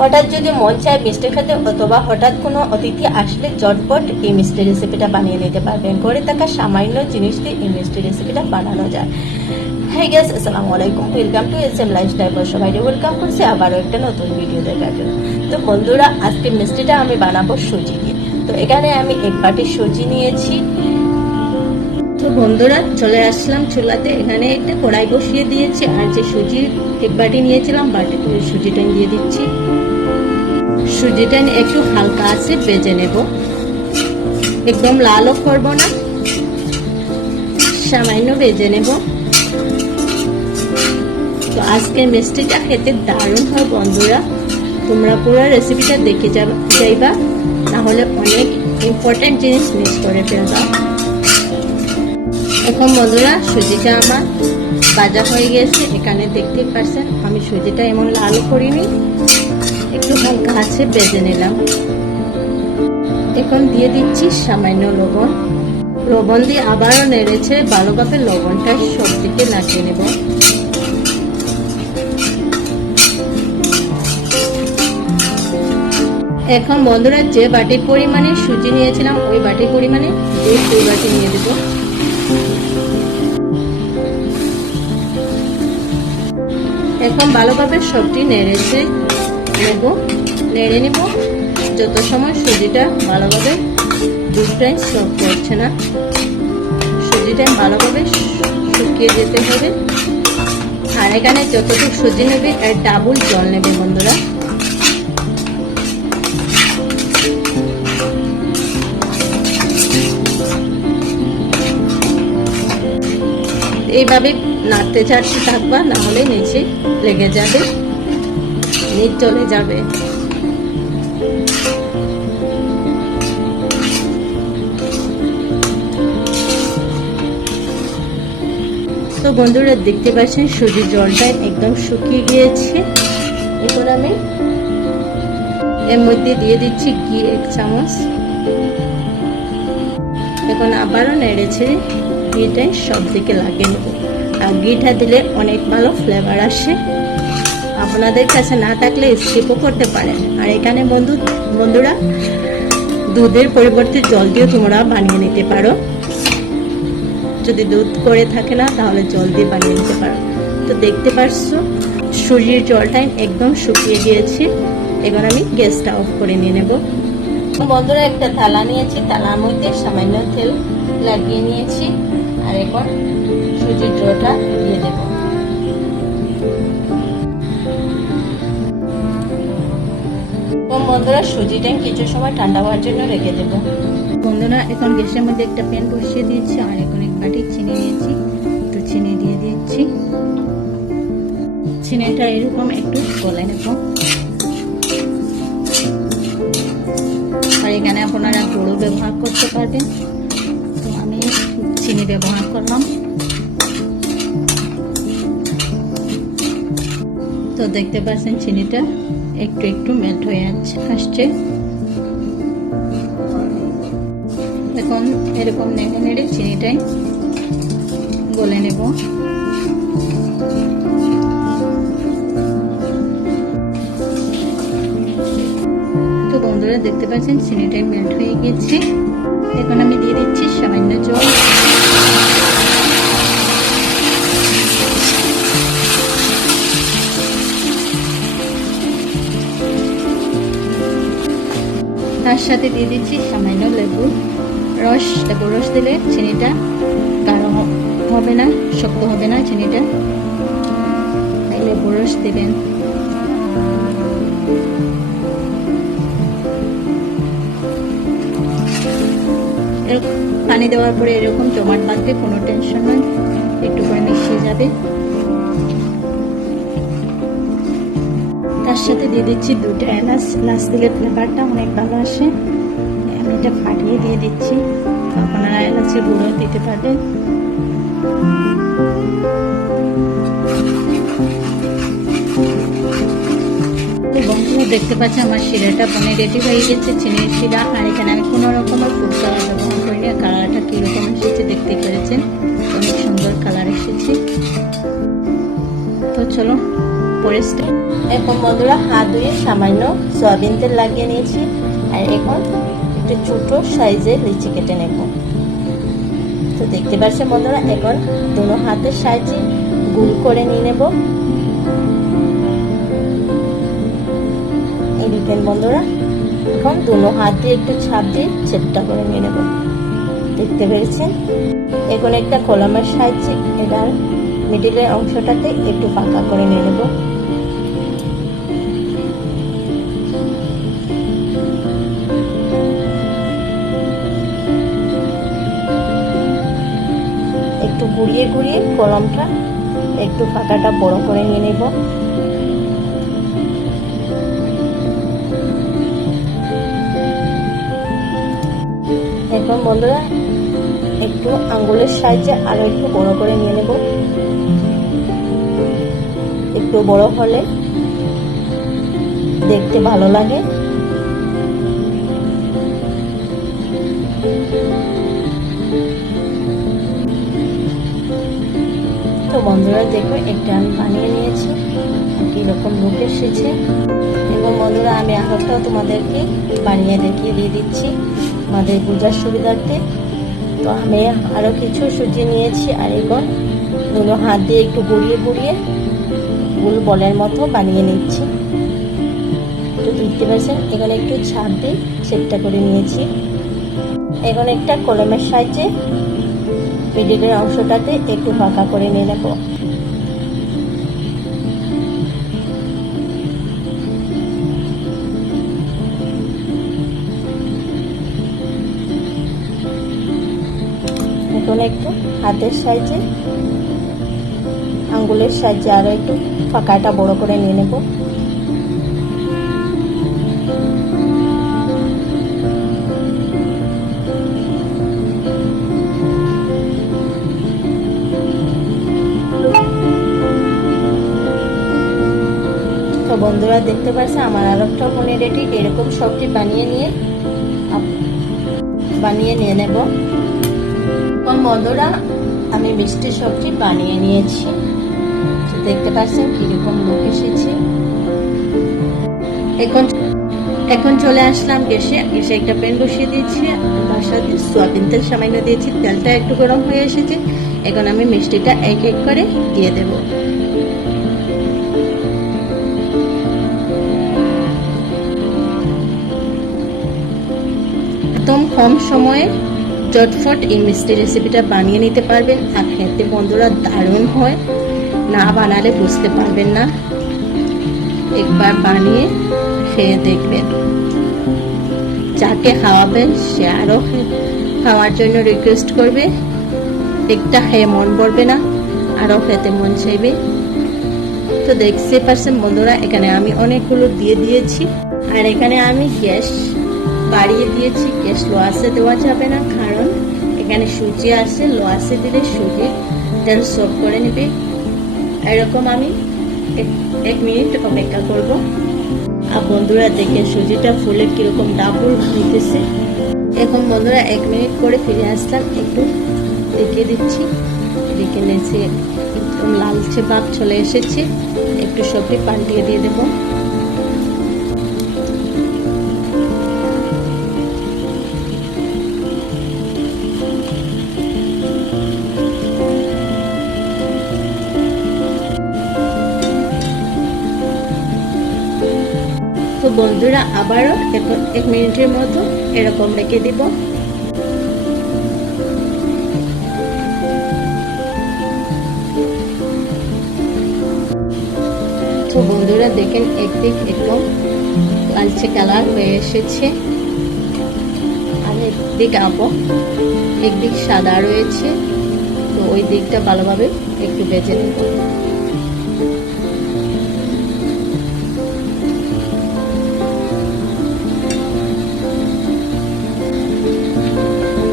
হঠাৎ যদি মন চায় মিষ্টি খেতে অথবা হঠাৎ কোনো অতিথি আসলে ঝটপট এই মিষ্টি রেসিপিটা বানিয়ে নিতে পারবেন। ঘরে থাকা সামান্য জিনিস দিয়ে এই মিষ্টি রেসিপিটা বানানো যায়। হ্যাঁ গাইস, আসসালামু আলাইকুম, ওয়েলকাম টু এসএম লাইফস্টাইল। সবাইকে ওয়েলকাম করছি আবারও একটা নতুন ভিডিও দেখার জন্য। তো বন্ধুরা, আজকে মিষ্টিটা আমি বানাবো সুজি দিয়ে। তো এখানে আমি এক বাটি সুজি নিয়েছি। তো বন্ধুরা, চলে আসলাম চুলাতে। এখানে একটা কড়াই বসিয়ে দিয়েছি আর যে সুজি এক বাটি নিয়েছিলাম বাটি সুজিটা দিয়ে দিচ্ছি। সুজিটা একটু হালকা আছে ভেজে নেব, একদম লালও করব না, সামান্য ভেজে নেব। তো আজকের মিষ্টিটা খেতে দারুণ হয় বন্ধুরা, তোমরা পুরো রেসিপিটা দেখে যাইবা, নাহলে অনেক ইম্পর্টেন্ট জিনিস মিস করে ফেলবা। এখন বন্ধুরা, সুজিটা আমার ভাজা হয়ে গেছে। এখানে দেখতে পাচ্ছেন আমি সুজিটা এমন লাল করিনি, একটু হালকা আছে ভেজে নিলাম। এখন দিয়ে দিচ্ছি সামান্য লবণ। লবণ দিয়ে আবারও নেড়েছে ভালোভাবে লবণটা সব দিকে লাগিয়ে নেব। এখন বন্ধুরা, যে বাটির পরিমাণে সুজি নিয়েছিলাম ওই বাটির পরিমাণে দুই বাটি নিয়ে দেব। এখন ভালোভাবে সবটি নেড়ে নেব যত সময় সুজিটা ভালোভাবে দুধটাই সব করছে না, সুজিটা ভালোভাবে শুকিয়ে যেতে হবে। আর এখানে যতটুকু সুজি নেবে এর ডাবল জল নেবে বন্ধুরা। এইভাবে নাড়তে চাড়তে থাকবা, না হলে নিচে লেগে যাবে, নিচ চলে যাবে। তো বন্ধুরা, দেখতে পাচ্ছেন সুজির জলটা একদম শুকিয়ে গিয়েছে। এখন আমি এর মধ্যে দিয়ে দিচ্ছি ঘি 1 চামচ। এখন আবারও নেড়েছে ঘিটাই সব দিকে লাগিয়ে নেব। আর ঘিটা দিলে অনেক ভালো ফ্লেভার আসে। আপনাদের কাছে না থাকলে স্কিপও করতে পারেন। আর এখানে বন্ধুরা, দুধের পরিবর্তে জল দিয়ে তোমরা বানিয়ে নিতে পারো। যদি দুধ করে থাকে না তাহলে জল দিয়ে বানিয়ে নিতে পারো। তো দেখতে পাচ্ছো সুজির জলটা একদম শুকিয়ে গিয়েছে। এবার আমি গ্যাসটা অফ করে নিয়ে নেব। বন্ধুরা, একটা থালা নিয়েছি, থালার মধ্যে সামান্য তেল লাগিয়ে নিয়েছি। আর এখন সুজির ডোটা দিয়ে দেব। বন্ধুরা, সুজিটা কিছু সময় ঠান্ডা হওয়ার জন্য রেখে দেব। বন্ধুরা, এখন গ্যাসের মধ্যে একটা প্যান বসিয়ে দিয়েছি আর এখন এক বাটি চিনি নিয়েছি, একটু চিনি দিয়ে দিচ্ছি। চিনিটা এরকম একটু গলায় নেব। আর এখানে আপনারা গুঁড়ো ব্যবহার করতে পারবেন, তো আমি চিনি ব্যবহার করলাম। তো দেখতে পাচ্ছেন চিনিটা একটু একটু মেল্ট হয়ে আসছে। এখন এরকম নেড়ে নেড়ে চিনিটাই গলে নেব। তো বন্ধুরা, দেখতে পাচ্ছেন চিনিটাই মেল্ট হয়ে গেছে। এখন আমি দিয়ে দিচ্ছি সামান্য জল। তার সাথে দিয়ে দিচ্ছি সামান্য লেবুর রস। লেবুর রস দিলে চিনিটা গাঢ় হবে না, শক্ত হবে না চিনিটা, তাই লেবুর রস দিবেন। পানি দেওয়ার পরে এরকম জমাট বাঁধবে, কোনো টেনশন নয়, একটু করে মিশিয়ে যাবে। তার সাথে দিয়ে দিচ্ছি 2টা এলাচ। এলাচ দিলে ফ্লেভারটা অনেক ভালো আসে। আমি এটা ফাটিয়ে দিয়ে দিচ্ছি, আপনারা এলাচের গুঁড়ো দিতে পারবেন। বন্ধুরা, দেখতে পাচ্ছি আমার শিরাটা বনে রেডি হয়ে গেছে, চিনির শিরা। আর এখানে আমি কোনো রকমের ফুড কালার ব্যবহার করিনি। কালারটা কীরকম এসেছে দেখতে পেরেছেন, অনেক সুন্দর কালার এসেছে। তো চলো উপরের স্টেপ। এখন বন্ধুরা হাত ধুয়ে সামান্য সয়াবিন তেল লাগিয়ে নিয়েছি, আর এখন একটু ছোট সাইজের লিচি কেটে নেব। তো দেখতে পাচ্ছেন বন্ধুরা, এখন দুটো হাতের সাহায্যে গোল করে নিয়ে নেব। এই দেখেন বন্ধুরা, এখন দুটো হাত দিয়ে একটু ছাপ দিয়ে চেপটা করে নিয়ে নেব। দেখতে পেরেছেন? এখন একটা কলমের সাহায্যে এটার মিডিলের অংশটাকে একটু ফাঁকা করে নিয়ে নেব। একটু ঘুরিয়ে ঘুরিয়ে কলমটা একটু ফাঁকাটা বড় করে নিয়ে নেব। এখন বন্ধুরা একটু আঙ্গুলের সাহায্যে আরো একটু বড় করে নিয়ে নেব। একটু বড় হলে দেখতে ভালো লাগে। তো বন্ধুরা দেখো, একটা আমি বানিয়ে নিয়েছি, কিরকম লুক এসেছে। এবং বন্ধুরা আমি আরেকটাও তোমাদেরকে বানিয়ে দেখিয়ে দিয়ে দিচ্ছি আমাদের বোঝার সুবিধার্থে। তো আমি আরো কিছু সুজি নিয়েছি, আর এখন দুটো হাত দিয়ে একটু ঘুরিয়ে ঘুরিয়ে গোল বলের মতো বানিয়ে নিচ্ছি। তো দেখতে পাচ্ছেন, এখানে একটু ছাপ দিয়ে সেটটা করে নিয়েছি। এখন একটা কলমের সাহায্যে মিডিলের অংশটাতে একটু ফাঁকা করে নিয়ে নেব। এখন একটু হাতের সাহায্যে আঙ্গুলের সাহায্যে আরো একটু ফাঁকাটা বড় করে নিয়ে নেব। তো বন্ধুরা দেখতে পাচ্ছেন, আমার আর একটা পনির রেডি। এরকম সবজি বানিয়ে নিয়ে নেব। বন্ধুরা আমি মিষ্টি সবজি বানিয়ে নিয়েছি। দেখতে পাচ্ছেন কিরকম লুক এসেছে। এখন চলে আসলাম গ্যাসে একটা প্যান বসিয়ে দিয়েছি, তার সাথে সয়াবিন তেল সামান্য দিয়েছি। তেলটা একটু গরম হয়ে এসেছে, এখন আমি মিষ্টিটা এক এক করে দিয়ে দেব। একদম কম সময়ে ঝটফট এই মিষ্টি রেসিপিটা বানিয়ে নিতে পারবেন, আর খেতে বন্ধুরা দারুণ হয়। না বানালে বুঝতে পারবেন না, একবার বানিয়ে খেয়ে দেখবেন। যাকে খাওয়াবেন সে আরো খাওয়ার জন্য রিকোয়েস্ট করবে। একটা খেয়ে মন ভরবে না, আরো খেতে মন চাইবে। তো দেখতে পাচ্ছেন বন্ধুরা, এখানে আমি অনেকগুলো দিয়ে দিয়েছি, আর এখানে আমি গ্যাস বাড়িয়ে দিয়েছি। গ্যাস লো আঁচে দেওয়া যাবে না, কারণ এখানে সুজি আছে। লো আঁচে দিলে সুজি তেল সব করে নেবে। এরকম আমি 1 মিনিট অপেক্ষা করব। আর বন্ধুরা দেখে সুজিটা ফুলে কিরকম ডাবল হইতেছে। এখন বন্ধুরা 1 মিনিট করে ফিরে আসলাম, একটু দেখিয়ে দিচ্ছি। দেখে নিয়েছি একদম লালচে ভাব চলে এসেছে। একটু সবজি পাল্টিয়ে দিয়ে দেবো। তো বন্ধুরা আবারও 1 মিনিটের মতো এরকম রেখে দিব। তো বন্ধুরা দেখেন, একদিক একদম লালচে কালার হয়ে এসেছে, আর একদিক সাদা রয়েছে। তো ওই দিকটা ভালোভাবে একটু ভেজে নেব।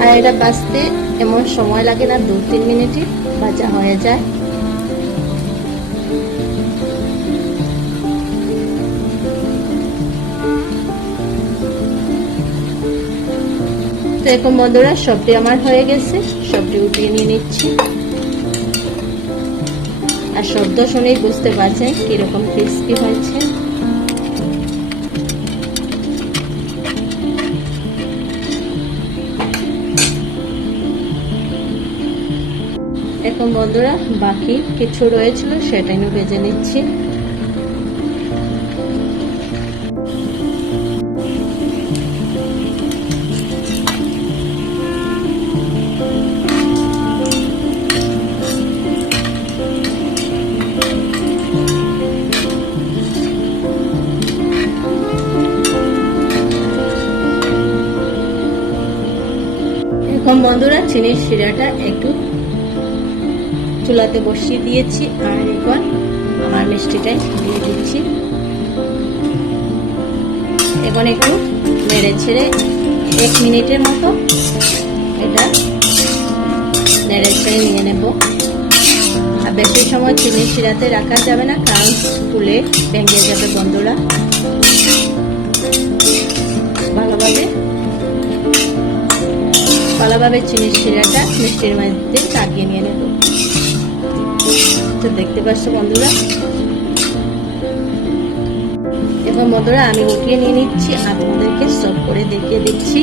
আর এটা ভাজতে এমন সময় লাগে না, 2-3 মিনিটই ভাজা হয়ে যায়। তো এখন বন্ধুরা সবটি আমার হয়ে গেছে, সবটি উঠিয়ে নিয়ে নিচ্ছি। আর শব্দ শুনেই বুঝতে পারছেন কিরকম ক্রিস্পি হয়েছে। এখন বন্ধুরা বাকি কিছু রয়েছিল সেটা আমি ভেজে নিচ্ছি। এখন বন্ধুরা চিনির শিরাটা একটু চুলাতে বসিয়ে দিয়েছি, আর এখন আমার মিষ্টিটাই দিয়ে দিচ্ছি। এখন একটু নেড়ে ছেড়ে 1 মিনিটের মতো এটা নেড়ে ছেড়ে নিয়ে নেব। আর বেশি সময় চিনির শিরাতে রাখা যাবে না, কারণ ফুলে ভেঙে যাবে বন্ধুরা। ভালোভাবে চিনির শিরাটা মিষ্টির মধ্যে লাগিয়ে নিয়ে নেব। তো দেখতে পাচ্ছ বন্ধুরা, এখন বন্ধুরা আমি উঠিয়ে নিয়ে নিচ্ছি, আপনাদেরকে সার্ভ করে দেখিয়ে দিচ্ছি।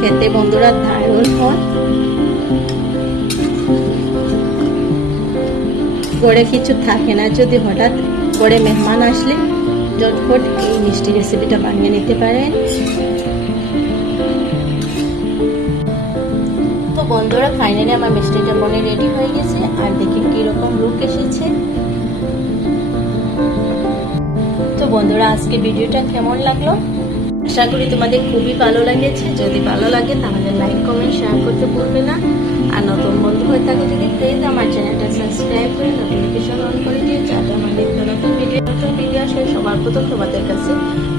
খেতে বন্ধুরা দারুণ হয়। ঘরে কিছু থাকে না, যদি হঠাৎ ঘরে মেহমান আসলে ঝটপট এই মিষ্টি রেসিপিটা বানিয়ে নিতে পারেন। তো বন্ধুরা ফাইনালি আমার মিষ্টিটা বনে রেডি হয়ে গেছে, আর দেখি কিরকম লুক এসেছে। তো বন্ধুরা আজকে ভিডিওটা কেমন লাগলো, আশা করি তোমাদের খুবই ভালো লেগেছে। যদি ভালো লাগে তাহলে লাইক কমেন্ট শেয়ার করতে ভুলবে না। আর নতুন বন্ধু হয়ে থাকে যদি প্লিজ আমার চ্যানেলটা সাবস্ক্রাইব করে নোটিফিকেশন অন করে দিও, যাতে আমার নতুন ভিডিও আসলে সবার প্রথম তোমাদের কাছে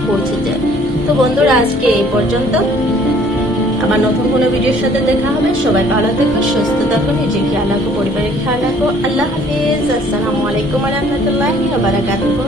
পৌঁছে যায়। তো বন্ধুরা আজকে এই পর্যন্ত, আবার নতুন কোনো ভিডিওর সাথে দেখা হবে। সবাই ভালো থেকো, সুস্থ থাকো, নিজের খেয়াল রাখো, পরিবারের খেয়াল রাখো। আল্লাহ হাফিজ। আসসালামু আলাইকুম ওয়া রাহমাতুল্লাহি ওয়া বারাকাতুহু।